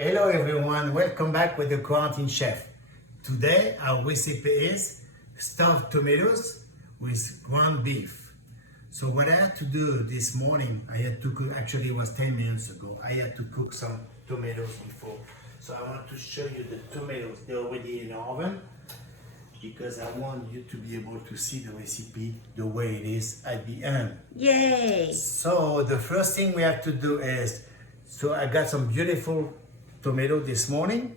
Hello everyone, welcome back with the Quarantine Chef. Today our recipe is stuffed tomatoes with ground beef. So what I had to do this morning, I had to cook, actually it was 10 minutes ago, I had to cook some tomatoes before. So I want to show you the tomatoes, they're already in the oven because I want you to be able to see the recipe the way it is at the end. Yay! So the first thing we have to do is, so I got some beautiful tomato this morning.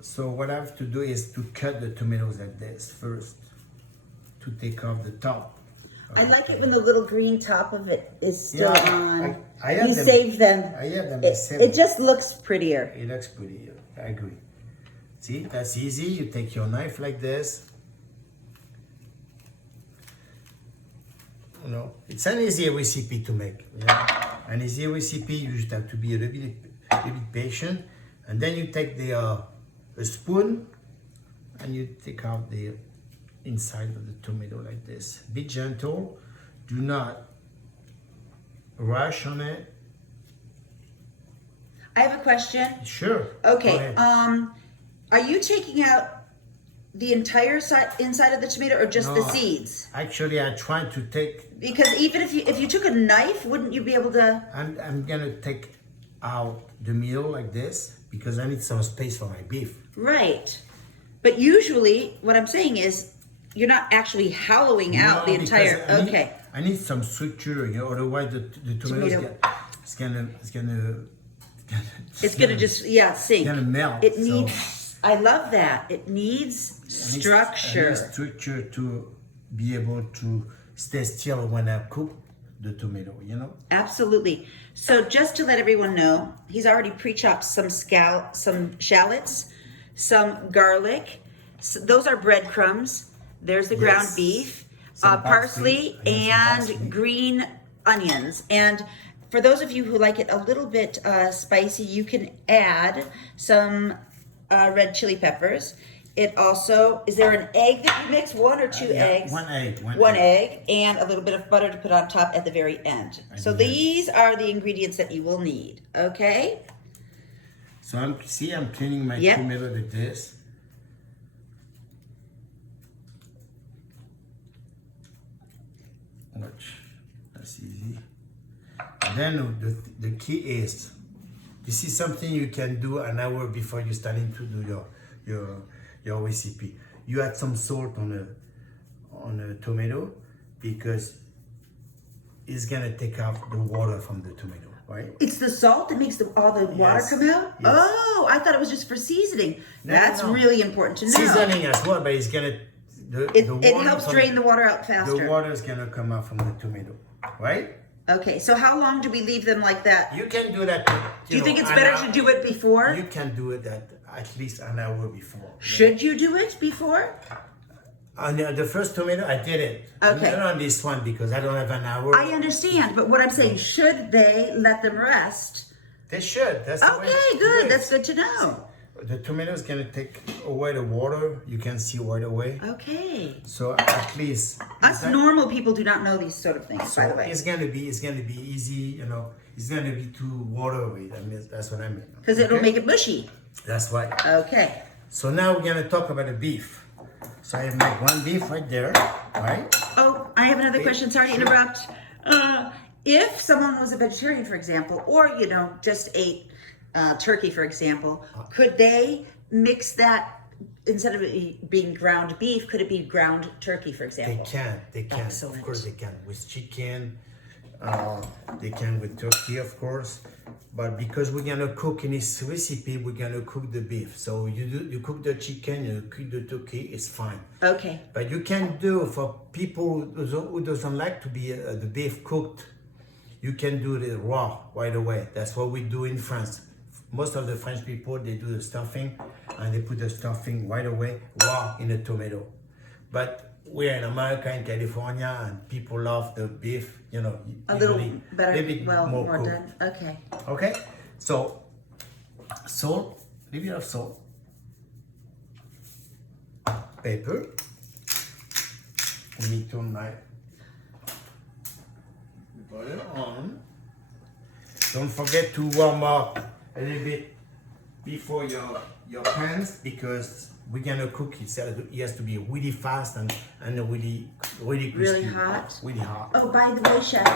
So what I have to do is to cut the tomatoes like this first, to take off the top. I like it when the little green top of it is still on. I have you them, save them. I have them. It just looks prettier. It looks pretty, I agree. See, that's easy. You take your knife like this. You know, it's an easy recipe to make. Yeah? An easy recipe, you just have to be a little bit patient. And then you take a spoon and you take out the inside of the tomato like this. Be gentle. Do not rush on it. I have a question. Sure. Okay. Are you taking out the entire inside of the tomato or just the seeds? Actually, I tried to take. Because even if you took a knife, wouldn't you be able to? I'm gonna take out the middle like this because I need some space for my beef. Right. But usually, what I'm saying is, you're not actually hollowing out the entire. I need some structure, you know, otherwise the tomato it's gonna just sink. It's gonna melt. It needs. I love that. It needs structure. It needs structure to be able to stay still when I cook the tomato, you know? Absolutely. So just to let everyone know, he's already pre-chopped some shallots, some garlic. So those are breadcrumbs. There's the ground beef, parsley, and green onions. And for those of you who like it a little bit spicy, you can add some red chili peppers. It also, is there an egg that you mix? One or two eggs? One egg. One egg and a little bit of butter to put on top at the very end. So these are the ingredients that you will need, okay? So I'm cleaning my tomato like this. Watch, that's easy. Then the key is, this is something you can do an hour before you're starting to do your recipe. You add some salt on a tomato because it's gonna take out the water from the tomato, right? It's the salt that makes all the water come out? Yes. Oh, I thought it was just for seasoning. That's really important to know. Seasoning as well, but it's gonna it helps drain the water out faster. The water is gonna come out from the tomato, right? Okay, so how long do we leave them like that? You can do that. Do you think it's better to do it before? You can do it at least an hour before. Should you do it before? On the first tomato, I did it. Okay. Not on this one because I don't have an hour. I understand, but what I'm saying, should they let them rest? They should. That's okay, good. That's good to know. The tomato is gonna take away the water. You can see right away. Okay. So at least us normal people do not know these sort of things. So by the way, it's gonna be easy. You know, it's gonna be too watery. I mean, that's what I mean. Because it'll make it mushy. That's right. Okay. So now we're gonna talk about the beef. So I have one beef right there, right? Oh, I have another question. Sorry to interrupt. If someone was a vegetarian, for example, or just ate turkey, for example, could they mix that instead of it being ground beef? Could it be ground turkey, for example? They can. Excellent. Of course they can. With chicken, they can with turkey, of course. But because we're gonna cook in this recipe, we're gonna cook the beef. So you cook the chicken, you cook the turkey, it's fine. Okay. But you can do for people who doesn't like to be the beef cooked, you can do it raw right away. That's what we do in France. Most of the French people, they do the stuffing and they put the stuffing right away raw in a tomato. But we're in America, in California, and people love the beef, a little better, more done. Okay. Okay, so salt, a little bit of salt, pepper. We need to butter on. Don't forget to warm up a little bit before your pans because we're gonna cook it. So it has to be really fast and really crispy. Really hot? Really hot. Oh, by the way, Chef,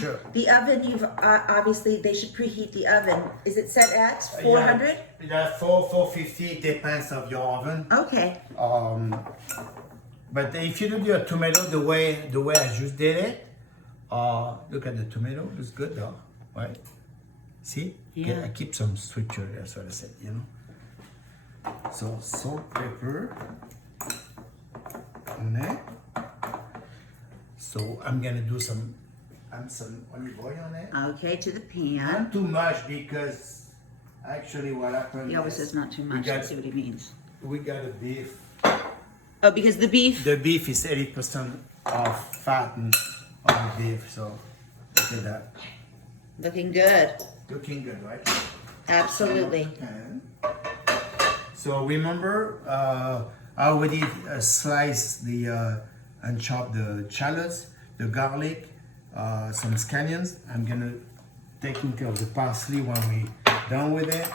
Sure. the oven, you've obviously, they should preheat the oven. Is it set at 400? Yeah, 450, depends of your oven. Okay. But if you do your tomato the way I just did it, look at the tomato, looks good though, right? See? Yeah. I keep some structure, that's what I said, you know. So salt, pepper on there. So I'm gonna do some olive oil on it. Okay, to the pan. Not too much because actually what happened He always is says not too much. Let's see what he means. we got a beef. Oh, because the beef? The beef is 80% of fat on the beef, so look at that. Looking good. Looking good, right? Absolutely. And so remember, I already sliced and chopped the shallots, the garlic, some scallions. I'm gonna take care of the parsley when we're done with it.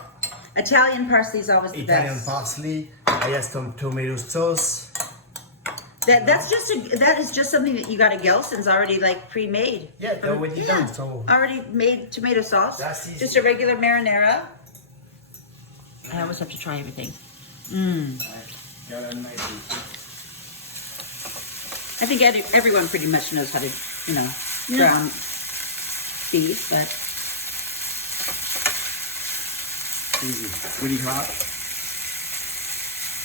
Italian parsley is always the Italian best. parsley. I have some tomato sauce. That is just something that you got at Gelson's already like pre-made. Yeah, they're already done. So already made tomato sauce. That's easy. Just a regular marinara. I always have to try everything. Gotta make it. I think everyone pretty much knows how to, brown beef, but Easy, really hot.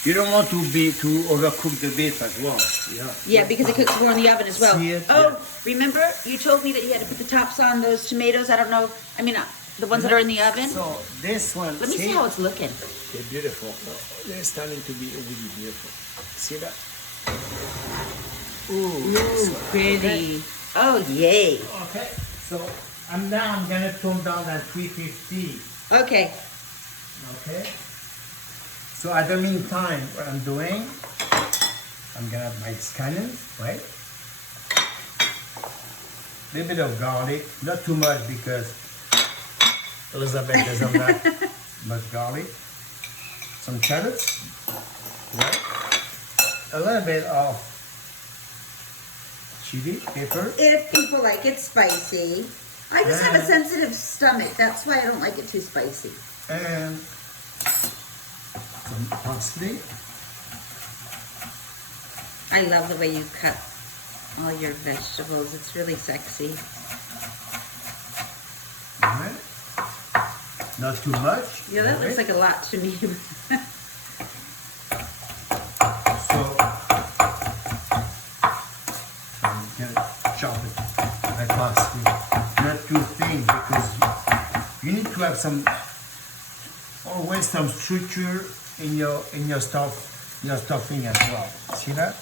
You don't want to overcook the beef as well. yeah, because it cooks more in the oven as well. See it? Oh, Yeah. remember you told me that you had to put the tops on those tomatoes. I don't know. I mean, the ones that are in the oven. So this one, Let me see how it's looking. they're beautiful. They're starting to be really beautiful. See that? Ooh, pretty. Oh, yay. Okay. So I'm gonna tone down at 350. Okay. Okay. So at the meantime, what I'm doing, I'm gonna have my scallions, right? A little bit of garlic, not too much because Elizabeth doesn't like much garlic. Some carrots, right? A little bit of chili, pepper. If people like it spicy. I just have a sensitive stomach. That's why I don't like it too spicy. And some parsley. I love the way you cut all your vegetables. It's really sexy. Alright. Not too much. Yeah, that looks like a lot to me. So I'm gonna chop it like parsley. Not too thin because you need to have always some structure in your stuffing as well. See that?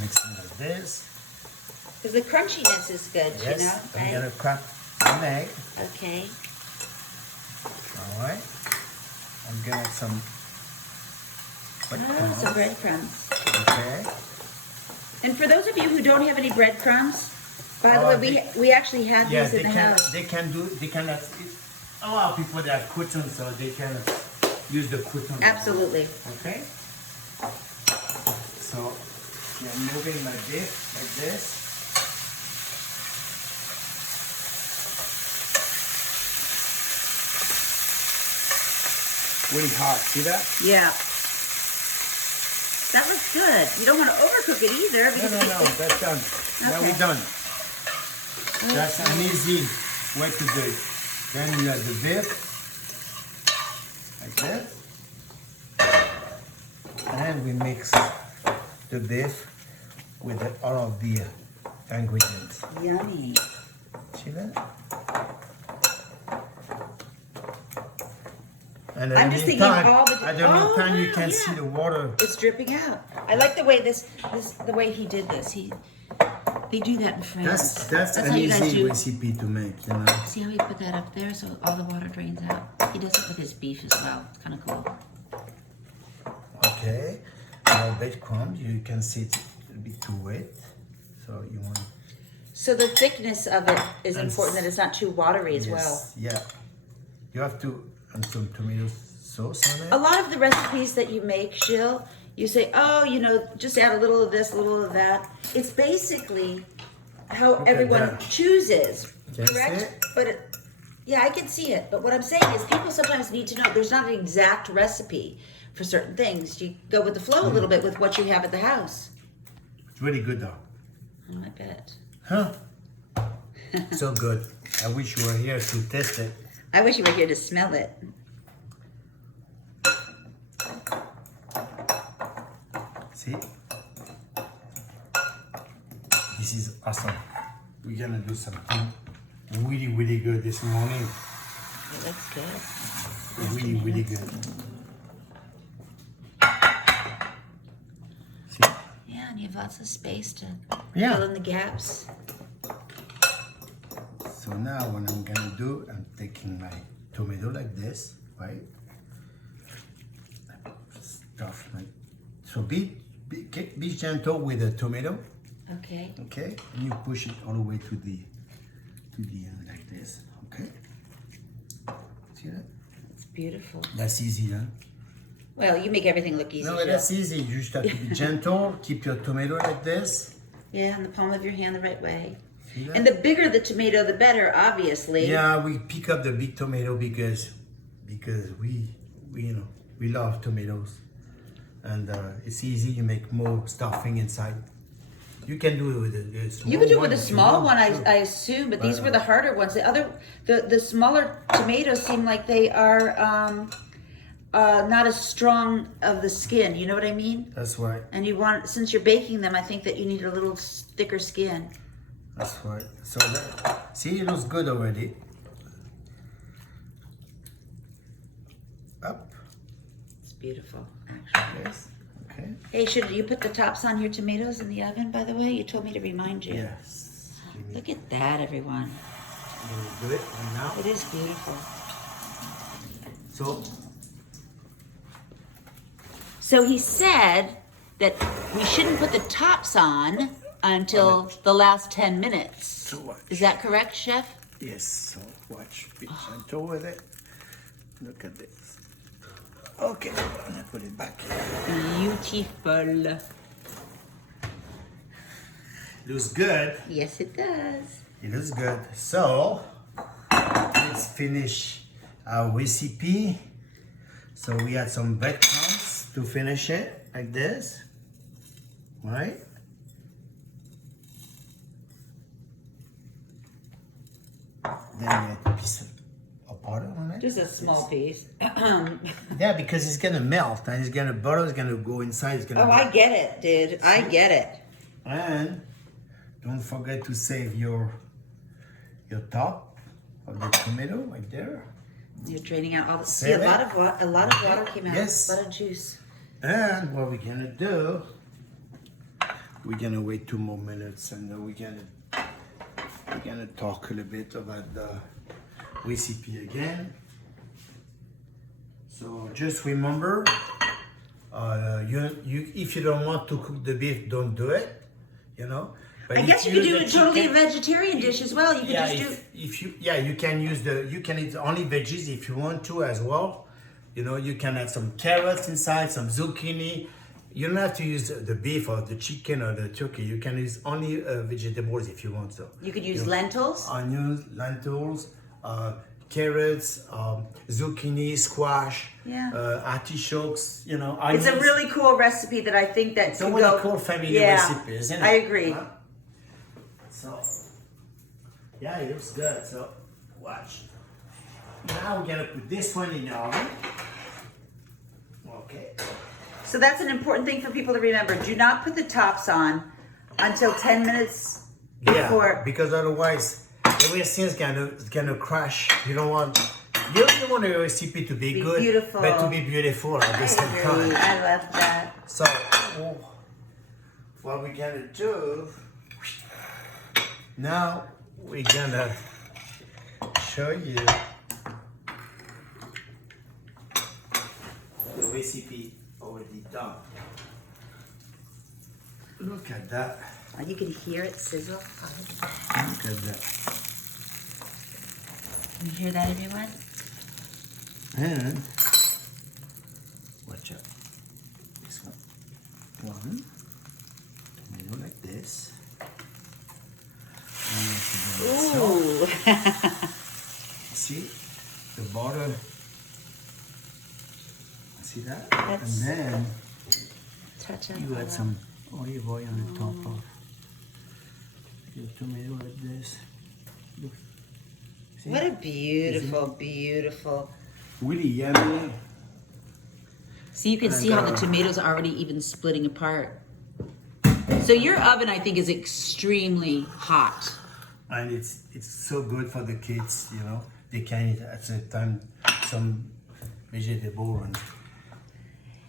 Mixing like this. Because the crunchiness is good, Yes. you know? I'm gonna crack some egg. Okay. All right. I'm gonna have some breadcrumbs. Some breadcrumbs. Okay. And for those of you who don't have any breadcrumbs, by the way, we actually have these in the house. They can a lot of people that have croutons, so they can use the crouton. Absolutely. Okay. So I'm moving my beef like this. Really hot. See that? Yeah. That looks good. You don't want to overcook it either. No, Because that's done. Now Okay. we're done. That's an easy way to do it. Then you have the beef, like that. And we mix the beef with all of the ingredients. Yummy. See that? And I'm just thinking all the- at the Oh, meantime, you wow, can yeah. see the water. It's dripping out. I like the way the way he did this. They do that in France. That's an how you guys easy do. recipe to make, you know. See how he put that up there so all the water drains out? He does it with his beef as well. It's kind of cool. Okay, now breadcrumbs, you can see it's a bit too wet, so you want. So the thickness of it is And important, that it's not too watery as Yes, well. yeah. You have to and some tomato sauce on it. A lot of the recipes that you make, Jill, you say, oh, you know, just add a little of this, a little of that. It's basically how Look at everyone that. chooses, Can you see correct? it? But yeah, I can see it. But what I'm saying is people sometimes need to know there's not an exact recipe for certain things. You go with the flow a little bit with what you have at the house. It's really good though. Oh, I bet. Huh? So good. I wish you were here to test it. I wish you were here to smell it. See? This is awesome. We're gonna do something really, really good this morning. It looks good. Really, really good. See? Yeah, and you have lots of space to Yeah. fill in the gaps. So now what I'm gonna do, I'm taking my tomato like this, right? Stuff my, so be gentle with the tomato, Okay. okay? And you push it all the way to the end like this, okay? See that? It's beautiful. That's easy, huh? Well, you make everything look easy. No, Jill. that's easy. You just have to be gentle. Keep your tomato like this. Yeah, in the palm of your hand the right way. See that? And the bigger the tomato, the better, obviously. Yeah, we pick up the big tomato because we you know we love tomatoes, and it's easy. You make more stuffing inside. You can do it with a small You could do it one with a if you small want. one, Sure. I assume, but these were the harder ones. The smaller tomatoes seem like they are not as strong of the skin. You know what I mean? That's right. And you want, since you're baking them, I think that you need a little thicker skin. That's right. So that, see, it looks good already. Up. It's beautiful, actually. Yes. Okay. Hey, should you put the tops on your tomatoes in the oven, by the way? You told me to remind you. Yes. Give me- Look at that, everyone. I'm gonna do it right now. It is beautiful. So he said that we shouldn't put the tops on until the last 10 minutes. So watch. Is that correct, Chef? Yes, so watch. Be gentle with it. Look at this. Okay, I'm gonna put it back here. Beautiful. Looks good. Yes, it does. It looks good. So let's finish our recipe. So we had some breadcrumbs to finish it like this, right? Then we had a piece of butter on it. Just a small piece. Yeah, because it's gonna melt and butter is gonna go inside. It's gonna Oh, I get it, dude. I get it. And don't forget to save your top of the tomato right there. You're draining out all the. See, Save a it. lot of water came out. Yes. A lot of juice. And what we're gonna do, we're gonna wait 2 more minutes, and then we're gonna talk a little bit about the recipe again. So just remember, if you don't want to cook the beef, don't do it. You know. But I if guess you could use do the totally a chicken- vegetarian dish as well. You could Yeah, just do. you can you can eat only veggies if you want to as well. You know, you can add some carrots inside, some zucchini. You don't have to use the beef or the chicken or the turkey. You can use only vegetables if you want to. You could use lentils. Onions, lentils, carrots, zucchini, squash, Yeah. artichokes. You know, It's onions. a really cool recipe that I think that It's a can really go. cool family Yeah, recipe, isn't it? I agree. Huh? So, yeah, it looks good. So, watch. Now we're gonna put this one in the oven. Okay. So that's an important thing for people to remember. Do not put the tops on until 10 minutes Yeah, before. because otherwise everything's gonna crash. You don't want want a recipe to be good, beautiful. but to be beautiful at the same I time. agree. I love that. So, what we're gonna do now? We're gonna show you the recipe already done. Look at that. Oh, you can hear it sizzle. Look at that. Can you hear that, everyone? And watch out. This one tomato like this. Ooh. See the border. See that? That's- and then Touch you add some olive oil on the top of your tomato like this. Look. See? What a beautiful, beautiful. Really yummy. So you can And, see how the tomatoes are already even splitting apart. So your oven, I think, is extremely hot. And it's so good for the kids, you know. They can eat at the time some vegetable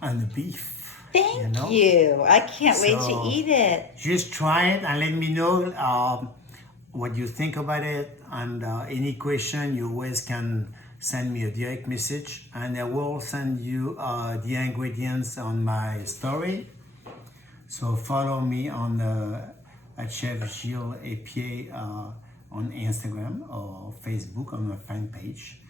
and the beef. Thank know? you. I can't wait to So, eat it. Just try it and let me know what you think about it. And any question, you always can send me a direct message, and I will send you the ingredients on my story. So follow me on at ChefGillesEpie on Instagram or Facebook on my fan page.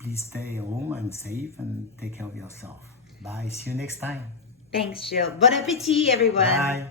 Please stay home and safe and take care of yourself. Bye. See you next time. Thanks, Jill. Bon appetit, everyone. Bye.